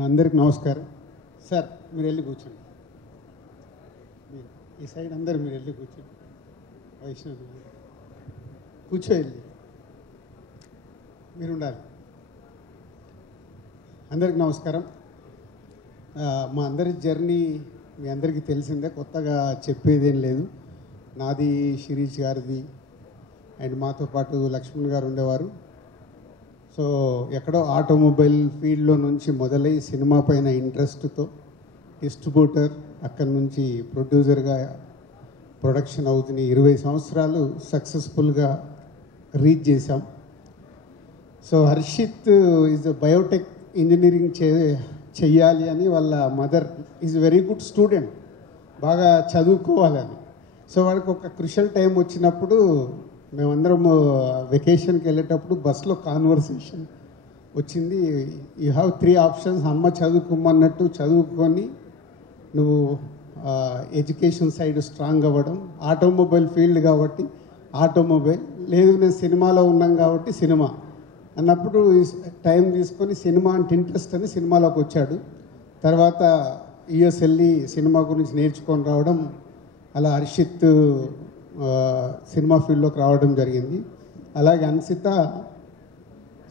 అందరికి నమస్కారం సార్. మీరు వెళ్ళి కూర్చోండి. మీరు ఈ సైడ్ అందరు మీరు వెళ్ళి కూర్చోండి. వైష్ణవి కూర్చో, వెళ్ళి మీరు ఉండాలి. అందరికి నమస్కారం. మా అందరి జర్నీ మీ అందరికీ తెలిసిందే, కొత్తగా చెప్పేదేం లేదు. నాది, శిరీష్ గారిది అండ్ మాతో పాటు లక్ష్మణ్ గారు ఉండేవారు. సో ఎక్కడో ఆటోమొబైల్ ఫీల్డ్లో నుంచి మొదలై సినిమా పైన ఇంట్రెస్ట్తో డిస్ట్రిబ్యూటర్, అక్కడి నుంచి ప్రొడ్యూసర్గా ప్రొడక్షన్ అవుతుంది. 20 సంవత్సరాలు సక్సెస్ఫుల్గా రీచ్ చేశాం. So Harshit is biotech engineering చెయ్యాలి అని వాళ్ళ mother is very good student, బాగా చదువుకోవాలని. సో వాడికి ఒక క్రుషియల్ టైం వచ్చినప్పుడు మేమందరం వెకేషన్కి వెళ్ళేటప్పుడు బస్లో కాన్వర్సేషన్ వచ్చింది. You have 3 options. అమ్మ చదువుకోమన్నట్టు చదువుకొని నువ్వు ఎడ్యుకేషన్ సైడ్ స్ట్రాంగ్ అవ్వడం, ఆటోమొబైల్ ఫీల్డ్ కాబట్టి ఆటోమొబైల్, లేదు నేను సినిమాలో ఉన్నాం కాబట్టి సినిమా అన్నప్పుడు టైం తీసుకొని సినిమా అంటే ఇంట్రెస్ట్ అని సినిమాలోకి వచ్చాడు. తర్వాత యుఎస్ వెళ్ళి సినిమా గురించి నేర్చుకొని రావడం, అలా హర్షిత్ సినిమా ఫీల్డ్లోకి రావడం జరిగింది. అలాగే అన్సిత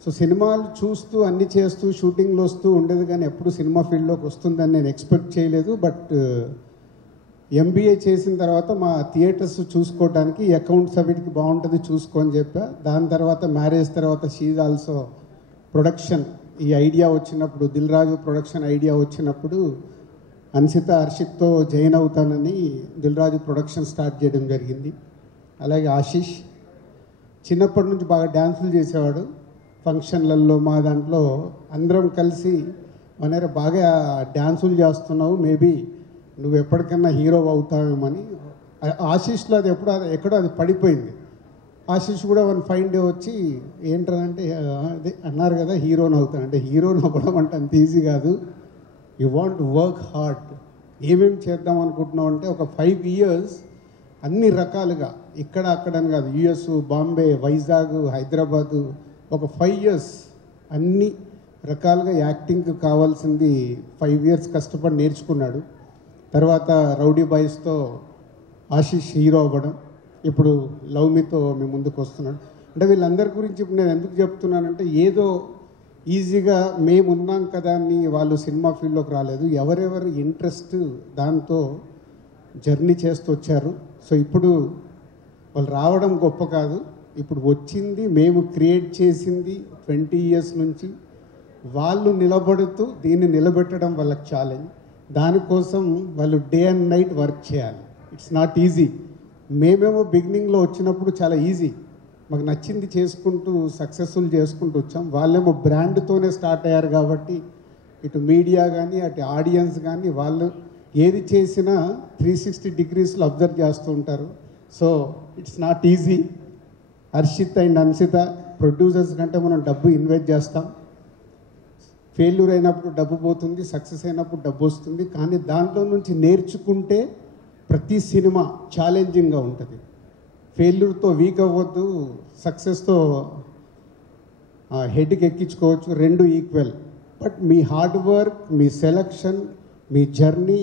సో సినిమాలు చూస్తూ అన్నీ చేస్తూ షూటింగ్లు వస్తూ ఉండేది, కానీ ఎప్పుడు సినిమా ఫీల్డ్లోకి వస్తుందని నేను ఎక్స్పెక్ట్ చేయలేదు. బట్ ఎంబీఏ చేసిన తర్వాత మా థియేటర్స్ చూసుకోవడానికి అకౌంట్స్ అవిటికి బాగుంటుంది చూసుకొని చెప్పా. దాని తర్వాత మ్యారేజ్ తర్వాత షీజ్ ఆల్సో ప్రొడక్షన్ ఈ ఐడియా వచ్చినప్పుడు, దిల్ రాజు ప్రొడక్షన్ ఐడియా వచ్చినప్పుడు అన్సిత హర్షిత్తో జాయిన్ అవుతానని దిల్ రాజు ప్రొడక్షన్ స్టార్ట్ చేయడం జరిగింది. అలాగే ఆశీష్ చిన్నప్పటి నుంచి బాగా డ్యాన్సులు చేసేవాడు. ఫంక్షన్లలో మా దాంట్లో అందరం కలిసి మనర బాగా డ్యాన్సులు చేస్తున్నావు, మేబీ నువ్వు ఎప్పటికన్నా హీరో అవుతావేమని. ఆశీష్లో అది ఎక్కడో అది పడిపోయింది. ఆశీష్ కూడా వన్ ఫైన్ డే వచ్చి ఏంటంటే అదే అన్నారు కదా హీరోని అవుతాను అంటే, హీరోని అవ్వడం అంటే అంత ఈజీ కాదు. You want work hard. ఏమేమి చేద్దాం అనుకుంటున్నావు అంటే ఒక 5 years అన్ని రకాలుగా, ఇక్కడ అక్కడని కాదు, యుఎస్, బాంబే, వైజాగ్, హైదరాబాదు, ఒక 5 years అన్ని రకాలుగా యాక్టింగ్కి కావాల్సింది 5 years కష్టపడి నేర్చుకున్నాడు. తర్వాత రౌడీ బాయ్స్తో ఆశీష్ హీరో అవ్వడం, ఇప్పుడు లవ్ మీతో మీ ముందుకు వస్తున్నాడు. అంటే వీళ్ళందరి గురించి ఇప్పుడు నేను ఎందుకు చెప్తున్నానంటే, ఏదో ఈజీగా మేము ఉన్నాం కదా అని వాళ్ళు సినిమా ఫీల్డ్లోకి రాలేదు. ఎవరెవరు ఇంట్రెస్ట్ దాంతో జర్నీ చేస్తూ వచ్చారు. సో ఇప్పుడు వాళ్ళు రావడం గొప్ప కాదు, ఇప్పుడు వచ్చింది మేము క్రియేట్ చేసింది 20 years నుంచి వాళ్ళు నిలబడుతూ దీన్ని నిలబెట్టడం వాళ్ళకి ఛాలెంజ్. దానికోసం వాళ్ళు డే అండ్ నైట్ వర్క్ చేయాలి. It's not easy. మేమేమో బిగినింగ్లో వచ్చినప్పుడు చాలా ఈజీ, మాకు నచ్చింది చేసుకుంటూ సక్సెస్ఫుల్ చేసుకుంటూ వచ్చాం. వాళ్ళేమో బ్రాండ్తోనే స్టార్ట్ అయ్యారు కాబట్టి ఇటు మీడియా కానీ అటు ఆడియన్స్ కానీ వాళ్ళు ఏది చేసినా 360 degrees అబ్జర్వ్ చేస్తూ ఉంటారు. So it's not easy. Harshit and Ansitha producers కంటే మనం డబ్బు ఇన్వెస్ట్ చేస్తాం. ఫెయిల్యూర్ అయినప్పుడు డబ్బు పోతుంది, సక్సెస్ అయినప్పుడు డబ్బు వస్తుంది. కానీ దాంట్లో నుంచి నేర్చుకుంటే ప్రతి సినిమా ఛాలెంజింగ్గా ఉంటుంది. ఫెయిల్యూర్తో వీక్ అవ్వద్దు, సక్సెస్తో హెడ్కి ఎక్కించుకోవచ్చు, రెండు equal. But me hard work, me selection, me journey,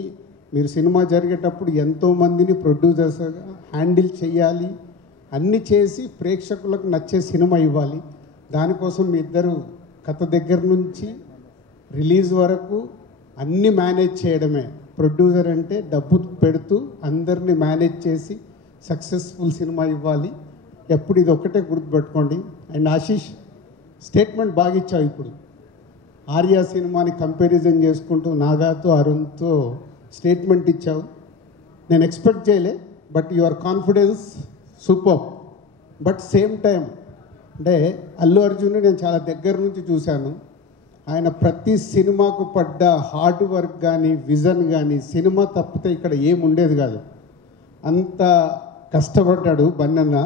మీరు సినిమా జరిగేటప్పుడు ఎంతోమందిని ప్రొడ్యూసర్స్గా హ్యాండిల్ చేయాలి, అన్నీ చేసి ప్రేక్షకులకు నచ్చే సినిమా ఇవ్వాలి. దానికోసం మీ ఇద్దరు కథ దగ్గర నుంచి రిలీజ్ వరకు అన్నీ మేనేజ్ చేయడమే. ప్రొడ్యూసర్ అంటే డబ్బు పెడుతూ అందరినీ మేనేజ్ చేసి సక్సెస్ఫుల్ సినిమా ఇవ్వాలి. ఎప్పుడు ఇది ఒక్కటే గుర్తుపెట్టుకోండి. అండ్ ఆశీష్ స్టేట్మెంట్ బాగా ఇచ్చావు. ఇప్పుడు ఆర్యా సినిమాని కంపారిజన్ చేసుకుంటూ నాగాతో అరుణ్తో స్టేట్మెంట్ ఇచ్చావు. నేను ఎక్స్పెక్ట్ చేయలే, but your confidence super. But same time అంటే అల్లు అర్జున్ని నేను చాలా దగ్గర నుంచి చూశాను. ఆయన ప్రతి సినిమాకు పడ్డ హార్డ్ వర్క్ కానీ విజన్ కానీ, సినిమా తప్పితే ఇక్కడ ఏముండేది కాదు, అంత కష్టపడ్డాడు బన్నన్న.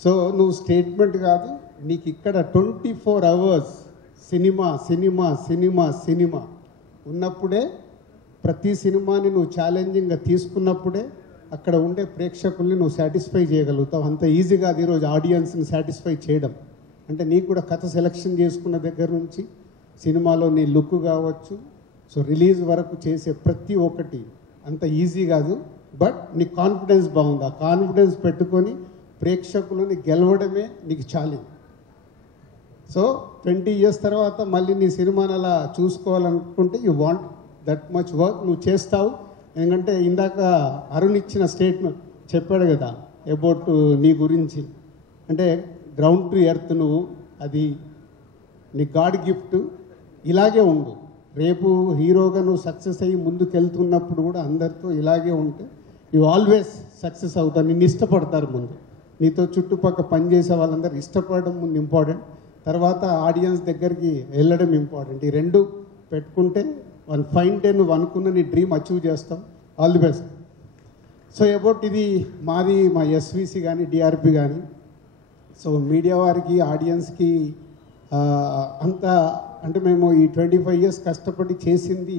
సో నువ్వు స్టేట్మెంట్ కాదు, నీకు ఇక్కడ 24 hours cinema cinema cinema cinema ఉన్నప్పుడే, ప్రతి సినిమాని నువ్వు ఛాలెంజింగ్గా తీసుకున్నప్పుడే అక్కడ ఉండే ప్రేక్షకుల్ని నువ్వు సాటిస్ఫై చేయగలుగుతావు. అంత ఈజీగా అది ఈరోజు ఆడియన్స్ని సాటిస్ఫై చేయడం అంటే నీకు కూడా కథ సెలెక్షన్ చేసుకున్న దగ్గర నుంచి సినిమాలో నీ లుక్ కావచ్చు, సో రిలీజ్ వరకు చేసే ప్రతి ఒక్కటి అంత ఈజీ కాదు. బట్ నీ కాన్ఫిడెన్స్ బాగుంది. ఆ కాన్ఫిడెన్స్ పెట్టుకొని ప్రేక్షకులని గెలవడమే నీకు ఛాలెంజ్. సో 20 years తర్వాత మళ్ళీ నీ సినిమాని అలా చూసుకోవాలనుకుంటే you want that much work నువ్వు చేస్తావు. ఎందుకంటే ఇందాక అరుణ్ ఇచ్చిన స్టేట్మెంట్ చెప్పాడు కదా అబౌట్ నీ గురించి, అంటే గ్రౌండ్ టు ఎర్త్ నువ్వు, అది నీ గాడ్ గిఫ్ట్. ఇలాగే ఉండు, రేపు హీరోగా నువ్వు సక్సెస్ అయ్యి ముందుకు వెళ్తున్నప్పుడు కూడా అందరితో ఇలాగే ఉంటే యూ ఆల్వేస్ సక్సెస్ అవుతావు. నిన్ను ఇష్టపడతారు ముందు, నీతో చుట్టుపక్కల పనిచేసే వాళ్ళందరూ ఇష్టపడడం ముందు ఇంపార్టెంట్, తర్వాత ఆడియన్స్ దగ్గరికి వెళ్ళడం ఇంపార్టెంట్. ఈ రెండు పెట్టుకుంటే వన్ ఫైన్ డే నువ్వు అనుకున్న నీ డ్రీమ్ అచీవ్ చేస్తావు. All the best. So about ఇది మాది మా ఎస్విసి కానీ డిఆర్పి కానీ, సో మీడియా వారికి ఆడియన్స్కి అంత అంటే మేము ఈ 25 years కష్టపడి చేసింది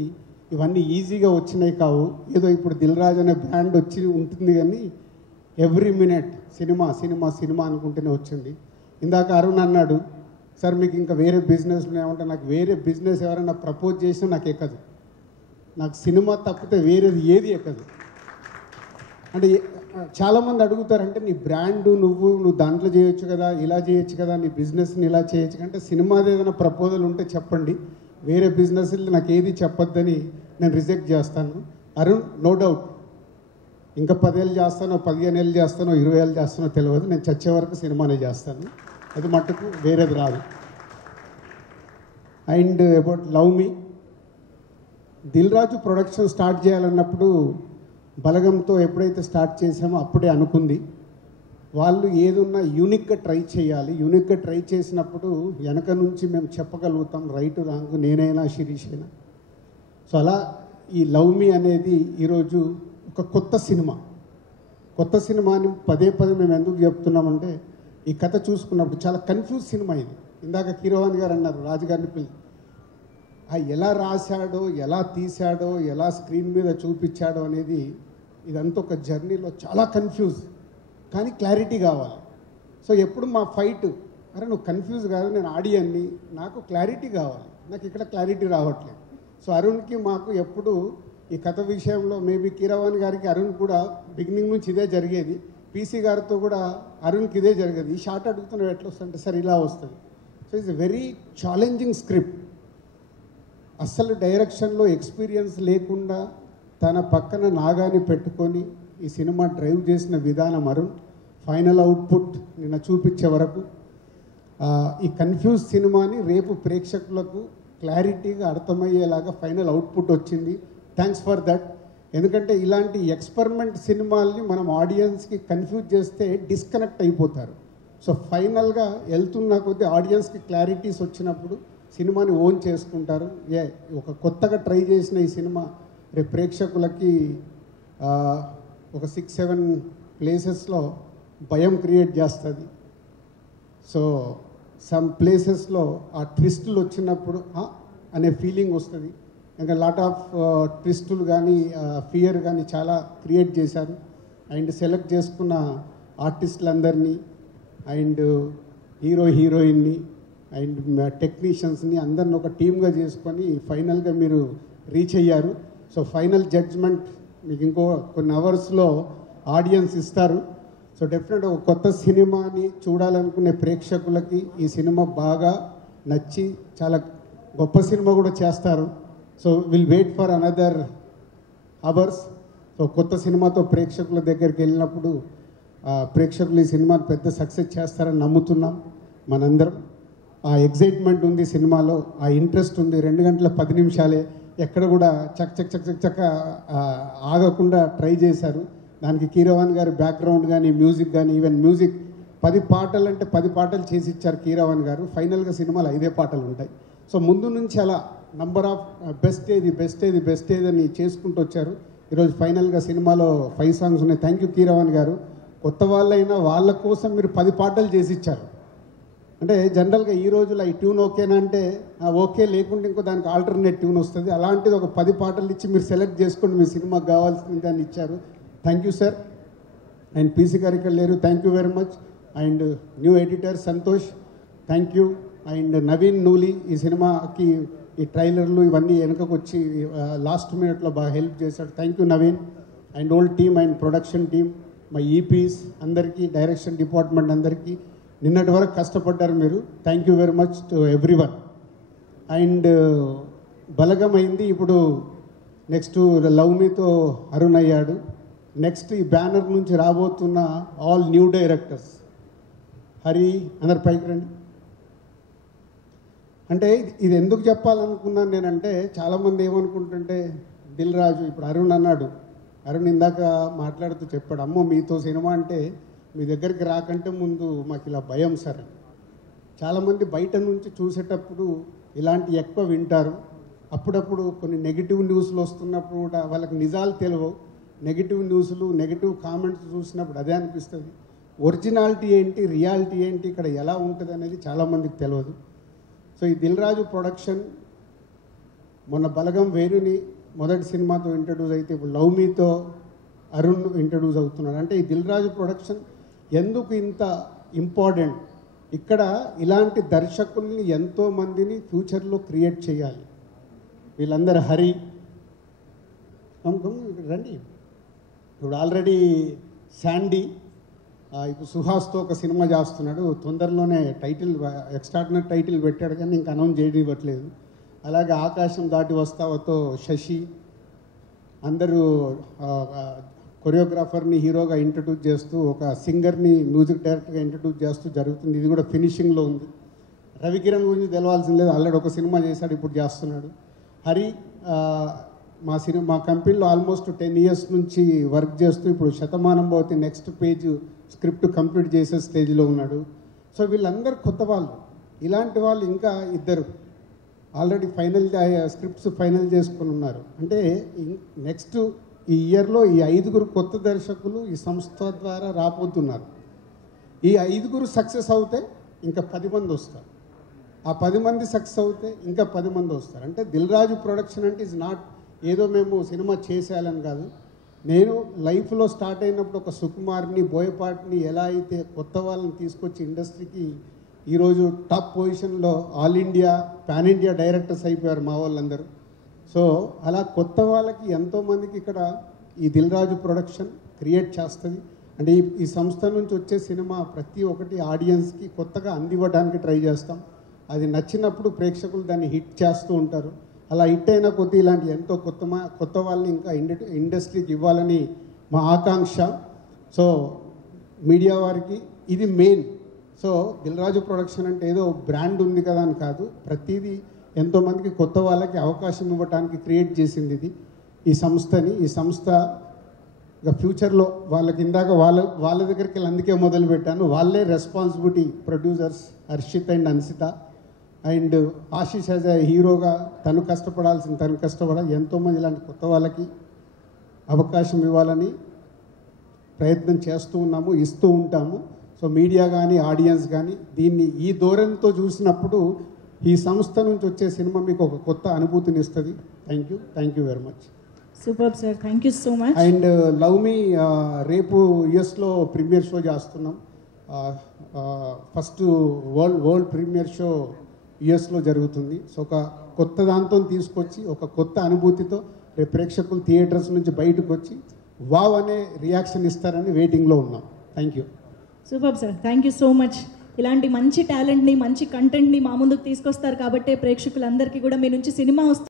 ఇవన్నీ ఈజీగా వచ్చినాయి కావు. ఏదో ఇప్పుడు దిల్ రాజు అనే బ్రాండ్ వచ్చి ఉంటుంది కానీ every minute cinema cinema cinema అనుకుంటూనే వచ్చింది. ఇందాక అరుణ్ అన్నాడు, సార్ మీకు ఇంకా వేరే బిజినెస్లు ఏమంటే, నాకు వేరే బిజినెస్ ఎవరైనా ప్రపోజ్ చేసినా నాకు ఎక్కదు. నాకు సినిమా తప్పితే వేరేది ఏది ఎక్కదు. అంటే చాలామంది అడుగుతారంటే నీ బ్రాండ్ నువ్వు దాంట్లో చేయొచ్చు కదా, ఇలా చేయొచ్చు కదా, నీ బిజినెస్ని ఇలా చేయొచ్చు అంటే సినిమాది ఏదైనా ప్రపోజల్ ఉంటే చెప్పండి, వేరే బిజినెస్లు నాకు ఏది చెప్పొద్దని నేను రిజెక్ట్ చేస్తాను. అరుణ్ నో డౌట్ ఇంకా 10 ఏళ్ళు చేస్తానో 15 ఏళ్ళు చేస్తానో 20 ఏళ్ళు చేస్తానో తెలియదు, నేను చచ్చే వరకు సినిమానే చేస్తాను, అది మట్టుకు వేరేది రాదు. And about love me, Dil Raju production start చేయాలన్నప్పుడు బలగంతో ఎప్పుడైతే స్టార్ట్ చేసామో అప్పుడే అనుకుంది వాళ్ళు ఏదున్నా యూనిక్గా ట్రై చేయాలి. యూనిక్గా ట్రై చేసినప్పుడు వెనక నుంచి మేము చెప్పగలుగుతాం రైట్ రాంగ్, నేనైనా శిరీష్ అయినా. సో అలా ఈ లవ్ మీ అనేది ఈరోజు ఒక కొత్త సినిమాని పదే మేము ఎందుకు చెప్తున్నామంటే, ఈ కథ చూసుకున్నప్పుడు చాలా కన్ఫ్యూజ్ సినిమా ఇది. ఇందాక కీరవాణి గారు అన్నారు రాజుగారిని పిల్లి, ఎలా రాశాడో, ఎలా తీశాడో, ఎలా స్క్రీన్ మీద చూపించాడో అనేది ఇదంతా ఒక జర్నీలో చాలా కన్ఫ్యూజ్, కానీ క్లారిటీ కావాలి. సో ఎప్పుడు మా ఫైట్, అరే నువ్వు కన్ఫ్యూజ్ కాదు, నేను ఆడియన్ని, నాకు క్లారిటీ కావాలి, నాకు ఇక్కడ క్లారిటీ రావట్లేదు. సో అరుణ్కి మాకు ఎప్పుడు ఈ కథ విషయంలో మేబీ కీరవాణి గారికి అరుణ్ కూడా బిగినింగ్ నుంచి ఇదే జరిగేది, పీసీ గారితో కూడా అరుణ్కి ఇదే జరిగేది. ఈ షార్ట్ అడుగుతున్నావు ఎట్లా వస్తుంటే సార్ ఇలా వస్తుంది. So it's a very challenging script. అస్సలు డైరెక్షన్లో ఎక్స్పీరియన్స్ లేకుండా తన పక్కన నాగాని పెట్టుకొని ఈ సినిమా డ్రైవ్ చేసిన విధానం అరుణ్. ఫైనల్ అవుట్పుట్ నిన్న చూపించే వరకు ఈ కన్ఫ్యూజ్ సినిమాని రేపు ప్రేక్షకులకు క్లారిటీగా అర్థమయ్యేలాగా ఫైనల్ అవుట్పుట్ వచ్చింది. Thanks for that. ఎందుకంటే ఇలాంటి ఎక్స్పెరిమెంట్ సినిమాల్ని మనం ఆడియన్స్కి కన్ఫ్యూజ్ చేస్తే డిస్కనెక్ట్ అయిపోతారు. సో ఫైనల్గా వెళ్తున్న కొద్దీ ఆడియన్స్కి క్లారిటీస్ వచ్చినప్పుడు సినిమాని ఓన్ చేసుకుంటారు. ఒక కొత్తగా ట్రై చేసిన ఈ సినిమా రేపు ప్రేక్షకులకి ఒక 6-7 ప్లేసెస్లో భయం క్రియేట్ చేస్తుంది. సో సమ్ ప్లేసెస్లో ఆ ట్విస్టులు వచ్చినప్పుడు అనే ఫీలింగ్ వస్తుంది. ఇంకా లాట్ ఆఫ్ ట్విస్టులు కానీ ఫియర్ కానీ చాలా క్రియేట్ చేశారు. అండ్ సెలెక్ట్ చేసుకున్న ఆర్టిస్టులందరినీ అండ్ హీరోయిన్ని అండ్ టెక్నీషియన్స్ని అందరిని ఒక టీమ్గా చేసుకొని ఫైనల్గా మీరు రీచ్ అయ్యారు. సో ఫైనల్ జడ్జ్మెంట్ మీకు ఇంకో కొన్ని అవర్స్లో ఆడియన్స్ ఇస్తారు. సో డెఫినెట్గా ఒక కొత్త సినిమాని చూడాలనుకునే ప్రేక్షకులకి ఈ సినిమా బాగా నచ్చి చాలా గొప్ప సినిమా కూడా చేస్తారు. So will wait for another hours. So కొత్త సినిమాతో ప్రేక్షకుల దగ్గరికి వెళ్ళినప్పుడు ప్రేక్షకులు ఈ సినిమాని పెద్ద సక్సెస్ చేస్తారని నమ్ముతున్నాం మనందరం. ఆ ఎగ్జైట్మెంట్ ఉంది సినిమాలో, ఆ ఇంట్రెస్ట్ ఉంది. 2 గంటల 10 నిమిషాలే, ఎక్కడ కూడా చక్క ఆగకుండా ట్రై చేశారు. దానికి కీరవాణి గారు బ్యాక్గ్రౌండ్ కానీ మ్యూజిక్ కానీ, ఈవెన్ మ్యూజిక్ 10 పాటలు అంటే 10 పాటలు చేసి ఇచ్చారు కీరవాణి గారు. ఫైనల్గా సినిమాలో 5 పాటలు ఉంటాయి. సో ముందు నుంచి అలా నంబర్ ఆఫ్ బెస్ట్ ఏది అని చేసుకుంటూ వచ్చారు. ఈరోజు ఫైనల్గా సినిమాలో 5 సాంగ్స్ ఉన్నాయి. థ్యాంక్ యూ కీరవాణి గారు. కొత్త వాళ్ళైనా వాళ్ళ కోసం మీరు 10 పాటలు చేసి ఇచ్చారు. అంటే జనరల్గా ఈ రోజులో ఈ ట్యూన్ ఓకేనా అంటే ఓకే, లేకుంటే ఇంకో దానికి ఆల్టర్నేట్ ట్యూన్ వస్తుంది. అలాంటిది ఒక 10 పాటలు ఇచ్చి మీరు సెలెక్ట్ చేసుకోండి మీ సినిమాకి కావాల్సింది అని ఇచ్చారు. Thank you sir. And PC గారు ఇక్కడ లేరు, thank you very much. And new editor Santosh, thank you. And Naveen Nooli ఈ సినిమాకి ఈ ట్రైలర్లు ఇవన్నీ వెనుకకు వచ్చి లాస్ట్ మినిట్లో బాగా హెల్ప్ చేశాడు. Thank you Naveen and old team and production team, my EPs అందరికీ, డైరెక్షన్ డిపార్ట్మెంట్ అందరికీ నిన్నటి వరకు కష్టపడ్డారు మీరు. Thank you very much to everyone. And Balagam అయింది, ఇప్పుడు నెక్స్ట్ లవ్ మీతో అరుణ్ అయ్యాడు. నెక్స్ట్ ఈ బ్యానర్ నుంచి రాబోతున్న ఆల్ న్యూ డైరెక్టర్స్ హరి అందరు పైకి రండి. అంటే ఇది ఎందుకు చెప్పాలనుకున్నాను నేనంటే, చాలామంది ఏమనుకుంటుంటే దిల్ రాజు ఇప్పుడు అరుణ్ అన్నాడు, అరుణ్ ఇందాక మాట్లాడుతూ చెప్పాడు, అమ్మో మీతో సినిమా అంటే మీ దగ్గరికి రాకంటే ముందు మాకు ఇలా భయం సార్ అని. చాలామంది బయట నుంచి చూసేటప్పుడు ఇలాంటి ఎక్కువ వింటారు. అప్పుడప్పుడు కొన్ని నెగిటివ్ న్యూస్లు వస్తున్నప్పుడు కూడా వాళ్ళకి నిజాలు తెలియవు. నెగిటివ్ న్యూస్లు నెగిటివ్ కామెంట్స్ చూసినప్పుడు అదే అనిపిస్తుంది. ఒరిజినాలిటీ ఏంటి, రియాలిటీ ఏంటి, ఇక్కడ ఎలా ఉంటుంది అనేది చాలామందికి తెలియదు. సో ఈ దిల్ రాజు ప్రొడక్షన్ మొన్న బలగం వేణుని మొదటి సినిమాతో ఇంట్రడ్యూస్ అయితే ఇప్పుడు లవ్ మీతో అరుణ్ ఇంట్రడ్యూస్ అవుతున్నాడు. అంటే ఈ దిల్ రాజు ప్రొడక్షన్ ఎందుకు ఇంత ఇంపార్టెంట్, ఇక్కడ ఇలాంటి దర్శకుల్ని ఎంతోమందిని ఫ్యూచర్లో క్రియేట్ చేయాలి. వీళ్ళందరూ హరి ఇక్కడ రండి, ఇప్పుడు ఆల్రెడీ శాండీ, ఇప్పుడు సుహాస్తో ఒక సినిమా చేస్తున్నాడు, తొందరలోనే టైటిల్ ఎక్స్ట్రాడినరీ టైటిల్ పెట్టాడు కానీ ఇంకా అనౌన్స్ చేయడం ఇవ్వట్లేదు. అలాగే ఆకాశం దాటి వస్తావతో శశి, అందరూ కొరియోగ్రాఫర్ని హీరోగా ఇంట్రడ్యూస్ చేస్తూ, ఒక సింగర్ని మ్యూజిక్ డైరెక్టర్గా ఇంట్రడ్యూస్ చేస్తూ జరుగుతుంది. ఇది కూడా ఫినిషింగ్లో ఉంది. రవికిరణ్ గురించి తెలవాల్సిన లేదు, ఆల్రెడీ ఒక సినిమా చేశాడు, ఇప్పుడు చేస్తున్నాడు. హరి మా కంపెనీలో ఆల్మోస్ట్ 10 years నుంచి వర్క్ చేస్తూ ఇప్పుడు Shatamanam Bhavati next page script complete చేసే స్టేజ్లో ఉన్నాడు. సో వీళ్ళందరూ కొత్త వాళ్ళు. ఇలాంటి వాళ్ళు ఇంకా ఇద్దరు ఆల్రెడీ స్క్రిప్ట్స్ ఫైనల్ చేసుకుని ఉన్నారు. అంటే నెక్స్ట్ ఈ ఇయర్లో ఈ 5 కొత్త దర్శకులు ఈ సంస్థ ద్వారా రాబోతున్నారు. ఈ 5 సక్సెస్ అవుతే ఇంకా 10 మంది వస్తారు. ఆ 10 మంది సక్సెస్ అవుతే ఇంకా 10 మంది వస్తారు. అంటే దిల్ రాజు ప్రొడక్షన్ అంటే ఈజ్ నాట్ ఏదో మేము సినిమా చేసేయాలని కాదు. నేను లైఫ్లో స్టార్ట్ అయినప్పుడు ఒక సుకుమార్ని, బోయపాటిని ఎలా అయితే కొత్త వాళ్ళని తీసుకొచ్చి ఇండస్ట్రీకి ఈరోజు టాప్ పొజిషన్లో all India pan India directors అయిపోయారు మా వాళ్ళందరూ. సో అలా కొత్త వాళ్ళకి ఎంతోమందికి ఇక్కడ ఈ దిల్ రాజు ప్రొడక్షన్ క్రియేట్ చేస్తుంది. అంటే ఈ సంస్థ నుంచి వచ్చే సినిమా ప్రతి ఒక్కటి ఆడియన్స్కి కొత్తగా అందివ్వడానికి ట్రై చేస్తాం. అది నచ్చినప్పుడు ప్రేక్షకులు దాన్ని హిట్ చేస్తూ ఉంటారు. అలా హిట్ అయిన కొద్ది ఇలాంటి ఎంతో కొత్త వాళ్ళని ఇంకా ఇండస్ట్రీకి ఇవ్వాలని మా ఆకాంక్ష. సో మీడియా వారికి ఇది main. So Dil Raju production అంటే ఏదో బ్రాండ్ ఉంది కదా అని కాదు, ప్రతిదీ ఎంతోమందికి కొత్త వాళ్ళకి అవకాశం ఇవ్వడానికి క్రియేట్ చేసింది ఇది ఈ సంస్థని. ఈ సంస్థ ఫ్యూచర్లో వాళ్ళకి ఇందాక వాళ్ళ దగ్గరికి వెళ్ళి అందుకే మొదలుపెట్టాను. వాళ్ళే responsibility producers Harshit and Ansitha and Ashish as a హీరోగా తను కష్టపడాలి. ఎంతోమంది ఇలాంటి కొత్త వాళ్ళకి అవకాశం ఇవ్వాలని ప్రయత్నం చేస్తూ ఉన్నాము, ఇస్తూ ఉంటాము. సో మీడియా కానీ ఆడియన్స్ కానీ దీన్ని ఈ ధోరణితో చూసినప్పుడు ఈ సంస్థ నుంచి వచ్చే సినిమా మీకు ఒక కొత్త అనుభూతిని ఇస్తుంది. Thank you very much. Super sir, thank you so much. And love మీ రేపు యుఎస్లో ప్రీమియర్ షో చేస్తున్నాం. ఫస్ట్ వరల్డ్ ప్రీమియర్ షో యుఎస్లో జరుగుతుంది. సో ఒక కొత్త దాంతో తీసుకొచ్చి ఒక కొత్త అనుభూతితో రేపు ప్రేక్షకులు థియేటర్స్ నుంచి బయటకు వచ్చి వావ్ అనే రియాక్షన్ ఇస్తారని వెయిటింగ్లో ఉన్నాం. Thank you. Super sir, thank you so much. ఇలాంటి మంచి టాలెంట్ని, మంచి కంటెంట్ని మా ముందుకు తీసుకొస్తారు కాబట్టి ప్రేక్షకులందరికీ కూడా మీ నుంచి సినిమా వస్తుంది.